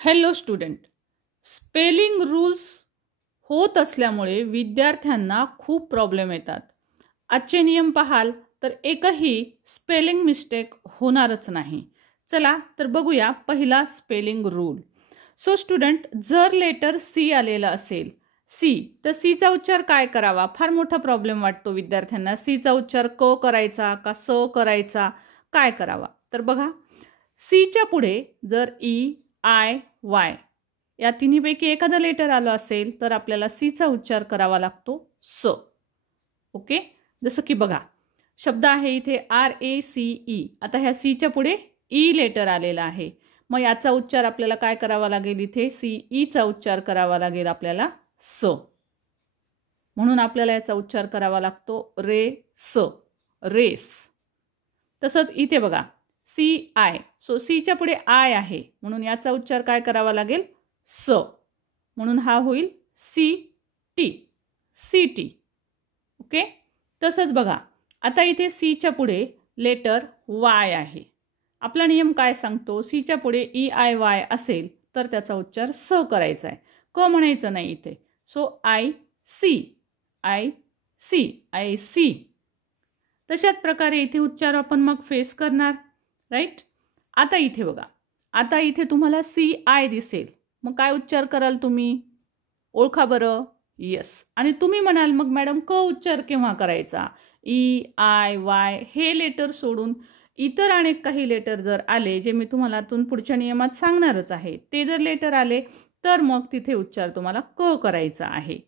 Hello student, spelling rules होत असल्यामुळे विद्यार्थ्यांना खूप प्रॉब्लेम येतात. आजचे नियम पाहाल तर एकही स्पेलिंग मिस्टेक होणारच नाही. चला तर बघूया पहिला स्पेलिंग रूल. सो स्टुडंट, जर लेटर सी आलेला असेल, सी, तर सीचा उच्चार काय करावा? फार मोठा प्रॉब्लेम वाटतो विद्यार्थ्यांना. सीचा उच्चार क करायचा का स करायचा, काय करावा? तर बघा, सीच्या पुढे जर ई, आय, वाय या तिन्हीपैकी एखादं लेटर आलं असेल तर आपल्याला सीचा उच्चार करावा लागतो स. ओके, जसं की बघा, शब्द आहे इथे RACE. आता ह्या सीच्या पुढे ई लेटर आलेला आहे, मग याचा उच्चार आपल्याला काय करावा लागेल? इथे CEचा उच्चार करावा लागेल आपल्याला स. म्हणून आपल्याला याचा उच्चार करावा लागतो स, रेस. तसंच इथे बघा, CI. सो सीच्या पुढे आय आहे, म्हणून याचा उच्चार काय करावा लागेल? स. म्हणून हा होईल CT, CT. ओके, तसंच बघा, आता इथे सीच्या पुढे लेटर वाय आहे. आपला नियम काय सांगतो? सीच्या पुढे EIY असेल तर त्याचा उच्चार स करायचा आहे, क म्हणायचं नाही इथे. So IC, IC. तशाच प्रकारे इथे उच्चार आपण मग फेस करणार, राईट? आता इथे बघा, आता इथे तुम्हाला CI दिसेल, मग काय उच्चार कराल तुम्ही? ओळखा बरं. येस. आणि तुम्ही म्हणाल मग मॅडम क उच्चार केव्हा करायचा? EIY हे लेटर सोडून इतर अनेक काही लेटर जर आले, जे मी तुम्हाला पुढच्या नियमात सांगणारच आहे, ते जर लेटर आले तर मग तिथे उच्चार तुम्हाला क करायचा आहे.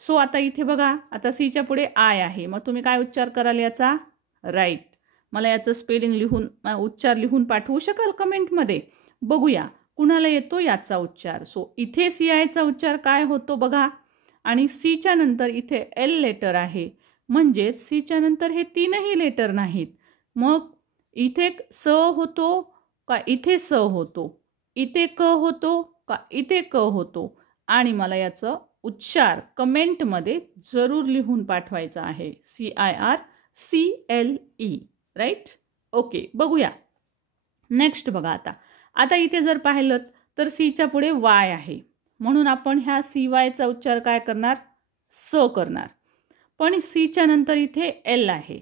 सो आता इथे बघा, आता सीच्या पुढे आय आहे, मग तुम्ही काय उच्चार कराल याचा? राईट. मला याचं स्पेलिंग लिहून, उच्चार लिहून पाठवू शकाल कमेंटमध्ये? बघूया कुणाला येतो याचा उच्चार. सो इथे CIचा उच्चार काय होतो बघा, आणि सीच्या नंतर इथे L लेटर आहे, म्हणजेच सीच्या नंतर हे तीनही लेटर नाहीत. मग इथे स होतो का इथे स होतो? इथे क होतो का इथे क होतो? आणि मला याचं उच्चार कमेंटमध्ये जरूर लिहून पाठवायचा आहे. CIRCLE, right? ओके, बघूया नेक्स्ट. बघा, आता इथे जर पाहिलं तर सीच्या पुढे वाय आहे, म्हणून आपण ह्या CYचा उच्चार काय करणार? स करणार. पण सीच्या नंतर इथे L आहे,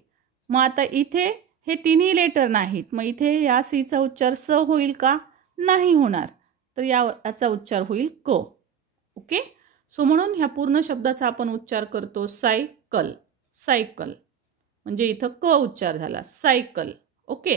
मग आता इथे हे तिन्ही लेटर नाहीत, मग इथे या सीचा उच्चार स होईल का? नाही होणार. तर याचा उच्चार होईल क. ओके, सो म्हणून ह्या पूर्ण शब्दाचा आपण उच्चार करतो सायकल. सायकल म्हणजे इथं क उच्चार झाला, सायकल. ओके,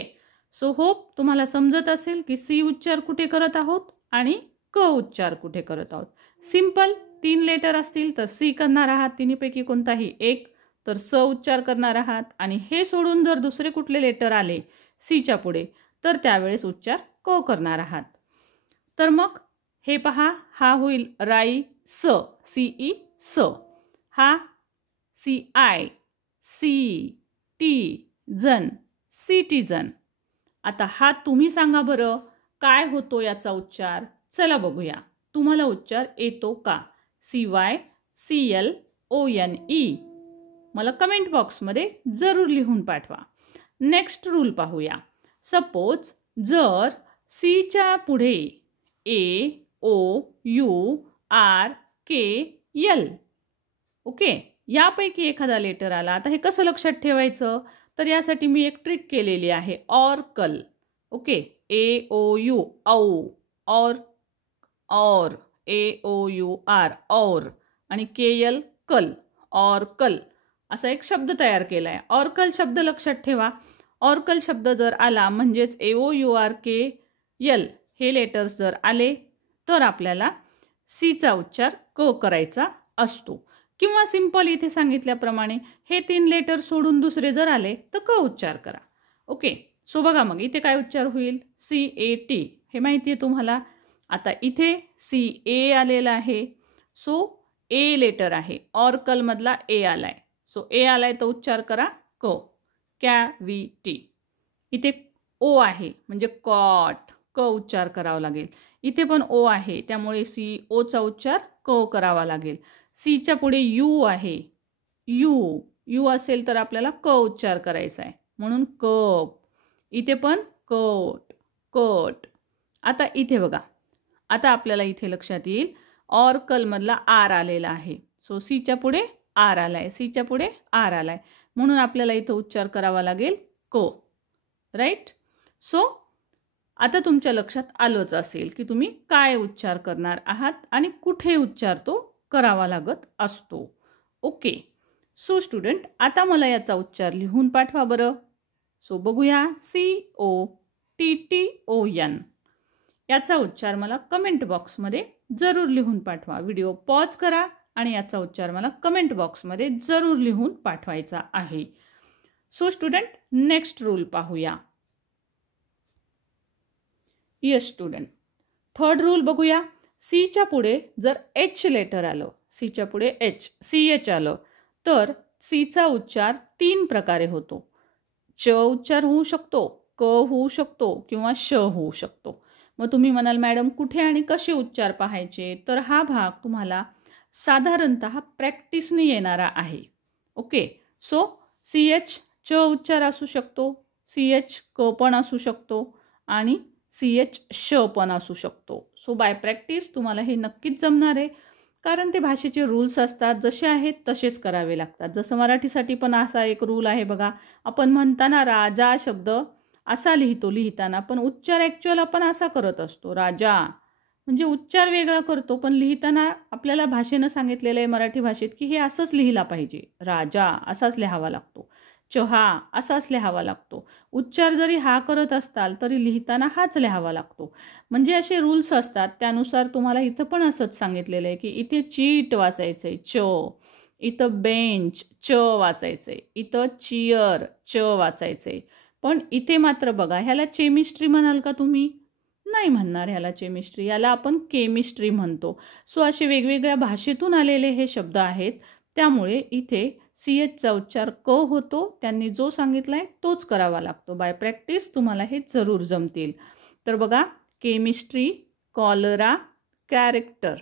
सो होप तुम्हाला समजत असेल की सी उच्चार कुठे करत आहोत आणि क उच्चार कुठे करत आहोत. सिंपल. 3 लेटर असतील तर सी करणार आहात, तिन्हीपैकी कोणताही एक, तर स उच्चार करणार आहात. आणि हे सोडून जर दुसरे कुठले लेटर आले सीच्या पुढे तर त्यावेळेस उच्चार क करणार आहात. तर मग हे पहा, हा होईल राई स, CE स. हा CI, CTZN, सिटीजन. आता हा तुम्ही सांगा बरं काय होतो याचा उच्चार? चला बघूया, तुम्हाला उच्चार येतो का? CYCLONE. मला कमेंट बॉक्समध्ये जरूर लिहून पाठवा. नेक्स्ट रूल पाहूया. सपोज जर सीच्या पुढे AOURKL, ओके, यापैकी एखादा लेटर आला, आता हे कसं लक्षात ठेवायचं? तर यासाठी मी एक ट्रिक केलेली आहे, ऑरकल. ओके, AOU और AOUR और आणि KL कल, ऑरकल असा एक शब्द तयार केला आहे. ऑरकल शब्द लक्षात ठेवा. ऑरकल शब्द जर आला म्हणजेच AOURKL हे लेटर्स जर आले तर आपल्याला सीचा उच्चार क करायचा असतो. किंवा सिंपल इथे सांगितल्याप्रमाणे हे 3 लेटर सोडून दुसरे जर आले तर क उच्चार करा. ओके, सो बघा, मग इथे काय उच्चार होईल? CAT. हे माहिती आहे तुम्हाला. आता इथे CA आलेला आहे, सो A लेटर आहे, ऑरकलमधला A आलाय, सो A आलाय तर उच्चार करा क, कॅव्हिटी. इथे O आहे म्हणजे कॉट, क उच्चार करावा लागेल. इथे पण O आहे, त्यामुळे COचा उच्चार क करावा लागेल. सीच्या पुढे U आहे, यू असेल तर आपल्याला क उच्चार करायचा आहे, म्हणून कप. इथे पण कट, कट. आता इथे बघा, आता आपल्याला इथे लक्षात येईल ऑर्कलमधला आर आलेला आहे. सो सीच्या पुढे आर आलाय, सीच्या पुढे आर आलाय, म्हणून आपल्याला इथं उच्चार करावा लागेल को. राईट. सो आता तुमच्या लक्षात आलंच असेल की तुम्ही काय उच्चार करणार आहात आणि कुठे उच्चार तो करावा लागत असतो. ओके. सो स्टुडंट, आता मला याचा उच्चार लिहून पाठवा बरं. सो बघूया. COTTON याचा उच्चार मला कमेंट बॉक्समध्ये जरूर लिहून पाठवा. व्हिडिओ पॉज करा आणि याचा उच्चार मला कमेंट बॉक्समध्ये जरूर लिहून पाठवायचा आहे. सो स्टुडंट, नेक्स्ट रूल पाहूया. येस स्टुडंट, थर्ड रूल बघूया. सीच्या पुढे जर एच लेटर आलं, सीच्या पुढे CH आलं, तर सीचा उच्चार 3 प्रकारे होतो. च उच्चार होऊ शकतो, क होऊ शकतो किंवा श होऊ शकतो. मग तुम्ही म्हणाल मॅडम कुठे आणि कसे उच्चार पाहायचे, तर हा भाग तुम्हाला साधारणतः प्रॅक्टिसने येणारा आहे. ओके. सो CH च उच्चार असू शकतो, CH क पण असू शकतो आणि CH श पण असू शकतो. सो बाय प्रॅक्टिस तुम्हाला हे नक्कीच जमणार आहे, कारण ते भाषेचे रूल्स असतात, जसे आहेत तसेच करावे लागतात. जसं मराठीसाठी पण असा एक रूल आहे बघा. आपण म्हणताना राजा शब्द असा लिहितो लिहिताना, पण उच्चार ॲक्च्युअल आपण असा करत असतो, राजा. म्हणजे उच्चार वेगळा करतो, पण लिहिताना आपल्याला भाषेनं सांगितलेलं आहे मराठी भाषेत की हे असंच लिहिला पाहिजे, राजा असाच लिहावा लागतो, चहा असाच लिहावा लागतो. उच्चार जरी हा करत असताल तरी लिहिताना हाच लिहावा लागतो. म्हणजे असे रूल्स असतात. त्यानुसार तुम्हाला इथं पण असंच सांगितलेलं आहे की इथे चीट वाचायचं आहे, च. इथं बेंच, च वाचायचं आहे. इथं चिअर, च वाचायचं आहे. पण इथे मात्र बघा, ह्याला केमिस्ट्री म्हणाल का तुम्ही? नाही म्हणणार ह्याला केमिस्ट्री, याला आपण केमिस्ट्री म्हणतो. सो असे वेगवेगळ्या भाषेतून आलेले हे शब्द आहेत. त्यामुळे इथे CHचा उच्चार क होतो. त्यांनी जो सांगितला आहे तोच करावा लागतो. बाय प्रॅक्टिस तुम्हाला हे जरूर जमतील. तर बघा, chemistry, cholera, character.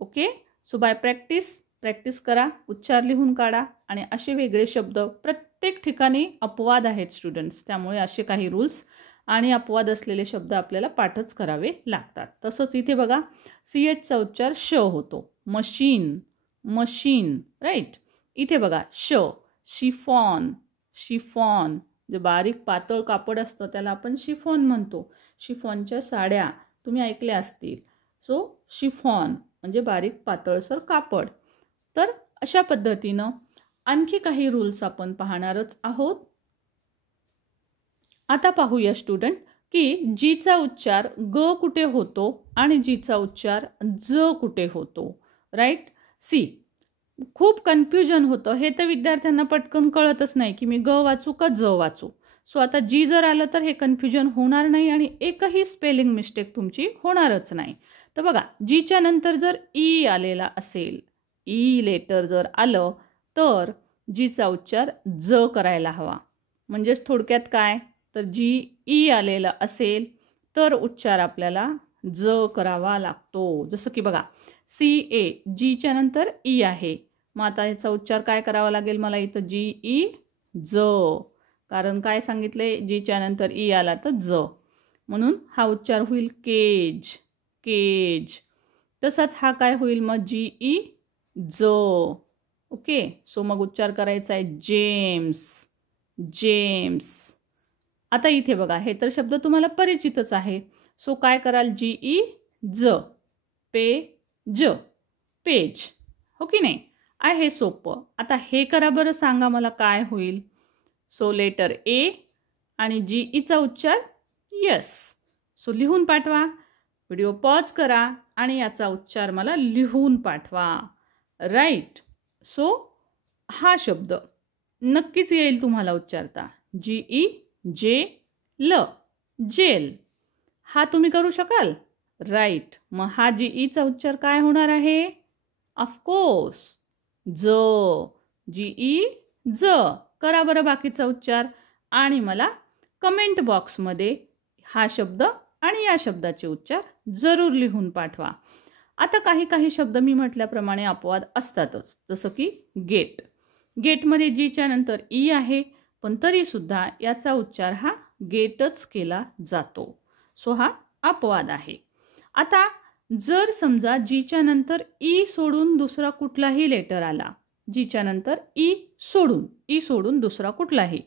Okay. So by practice करा, उच्चार लिहून काढा. आणि असे वेगळे शब्द, प्रत्येक ठिकाणी अपवाद आहेत स्टुडंट्स, त्यामुळे असे काही रूल्स आणि अपवाद असलेले शब्द आपल्याला पाठच करावे लागतात. तसंच इथे बघा, CHचा उच्चार श होतो, मशीन, मशीन. राईट. इथे बघा, शिफॉन, शिफॉन. जे बारीक पातळ कापड असतं त्याला आपण शिफॉन म्हणतो. शिफॉनच्या साड्या तुम्ही ऐकल्या असतील. सो शिफॉन म्हणजे बारीक पातळसर कापड. तर अशा पद्धतीनं आणखी काही रूल्स आपण पाहणारच आहोत. आता पाहूया स्टुडंट की जीचा उच्चार ग कुठे होतो आणि जीचा उच्चार ज कुठे होतो. राईट. खूप कन्फ्युजन होतं. हे तर विद्यार्थ्यांना पटकन कळतच नाही की मी ग वाचू का ज वाचू. सो आता जी जर आलं तर हे कन्फ्युजन होणार नाही आणि एकही स्पेलिंग मिस्टेक तुमची होणारच नाही. तर बघा, जीच्या नंतर जर ई आलेला असेल, ई लेटर जर आलं तर जीचा उच्चार ज करायला हवा. म्हणजेच थोडक्यात काय, तर जी ई आलेला असेल तर उच्चार आपल्याला ज करावा लागतो. जसं की बघा, CA जीच्या नंतर ई आहे. मग आता याचा उच्चार काय करावा लागेल मला इथं, GE ज. कारण काय सांगितले, जीच्या नंतर ई आला तर ज, म्हणून हा उच्चार होईल केज, केज. तसाच हा काय होईल मग, GE ज. ओके. सो मग उच्चार करायचा आहे जेम्स, जेम्स. आता इथे बघा, हे तर शब्द तुम्हाला परिचितच आहे. सो काय कराल, GE ज, पेज, पेज. हो की नाही? आहे सोपं. आता हे करा बरं, सांगा मला काय होईल. सो लेटर ए आणि GEचा उच्चार यस. सो लिहून पाठवा. व्हिडिओ पॉज करा आणि याचा उच्चार मला लिहून पाठवा. राईट. सो हा शब्द नक्कीच येईल तुम्हाला उच्चारता, GE जे ल, जेल. हा तुम्ही करू शकाल. राईट. मग हा GEचा उच्चार काय होणार आहे, ऑफकोर्स ज, GE ज. करा बरं बाकीचा उच्चार आणि मला कमेंट बॉक्समध्ये हा शब्द आणि या शब्दाचे उच्चार जरूर लिहून पाठवा. आता काही शब्द मी म्हटल्याप्रमाणे अपवाद असतातच, जसं की गेट. गेटमध्ये जीच्या नंतर ई आहे, पण तरीसुद्धा याचा उच्चार हा गेटच केला जातो. सो हा अपवाद आहे. आता जर समजा जीच्या नंतर ई सोडून दुसरा कुठलाही लेटर आला, जीच्या नंतर ई सोडून दुसरा कुठलाही,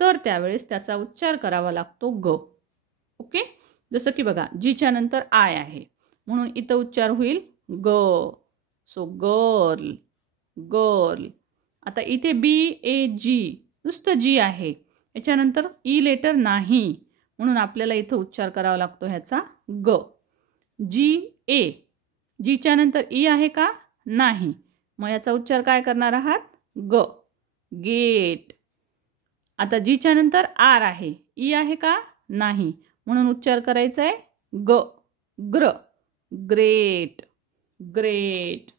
तर त्यावेळेस त्याचा उच्चार करावा लागतो ग. ओके, जसं की बघा जीच्या नंतर आय आहे म्हणून इथं उच्चार होईल ग. So girl, girl. आता इथे बी ए जी, नुसतं जी आहे, याच्यानंतर ई लेटर नाही म्हणून आपल्याला इथं उच्चार करावा लागतो ह्याचा ग. जी ए, जीच्या नंतर ई आहे का? नाही, मग याचा उच्चार काय करणार आहात? ग, गेट. आता जीच्या नंतर आर आहे, ई आहे का? नाही, म्हणून उच्चार करायचा आहे ग, ग्र, ग्रेट, ग्रेट.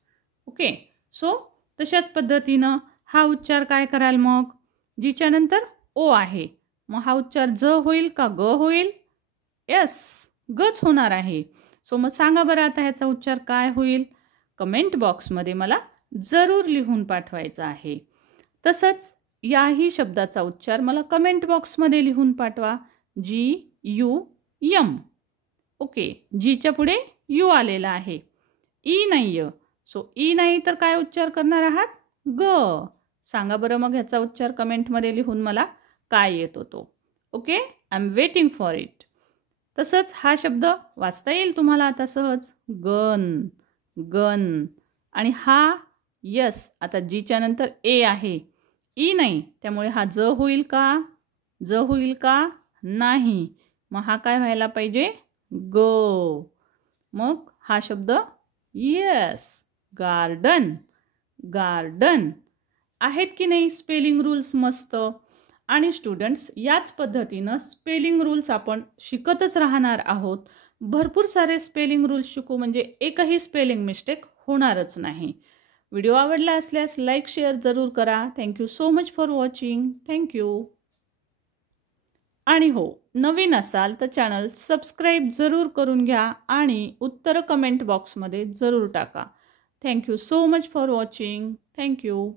ओके, सो तशाच पद्धतीनं हा उच्चार काय कराल मग? जीच्या नंतर ओ आहे, मग हा उच्चार ज होईल का ग होईल? यस, गच होणार आहे. सो मग सांगा बरं आता ह्याचा उच्चार काय होईल? कमेंट बॉक्समध्ये मला जरूर लिहून पाठवायचा आहे. तसंच याही शब्दाचा उच्चार मला कमेंट बॉक्समध्ये लिहून पाठवा. जी यू यम. ओके, जीच्या पुढे यू आलेला आहे, ई नाही आहे. सो ई नाही तर काय उच्चार करणार आहात? ग. सांगा बरं मग ह्याचा उच्चार कमेंटमध्ये लिहून मला काय येतो तो. Okay, I am waiting for it. तसंच हा शब्द वाचता येईल तुम्हाला आता सहज, गन, गन. आणि हा यस, आता जीच्या नंतर ए आहे, ई नाही, त्यामुळे हा ज होईल का? ज होईल का? नाही, मग हा काय व्हायला पाहिजे? ग. मग हा शब्द यस, गार्डन, गार्डन. आहेत की नाही स्पेलिंग रूल्स मस्त? आणि स्टुडंट्स, याच पद्धतीनं स्पेलिंग रूल्स आपण शिकतच राहणार आहोत. भरपूर सारे स्पेलिंग रूल्स शिकू म्हणजे एकही स्पेलिंग मिस्टेक होणारच नाही. व्हिडिओ आवडला असल्यास लाईक शेअर जरूर करा. Thank you so much for watching. Thank you. आणि हो, नवीन असाल तर चॅनल सबस्क्राईब जरूर करून घ्या आणि उत्तर कमेंट बॉक्समध्ये जरूर टाका. Thank you so much for watching. Thank you.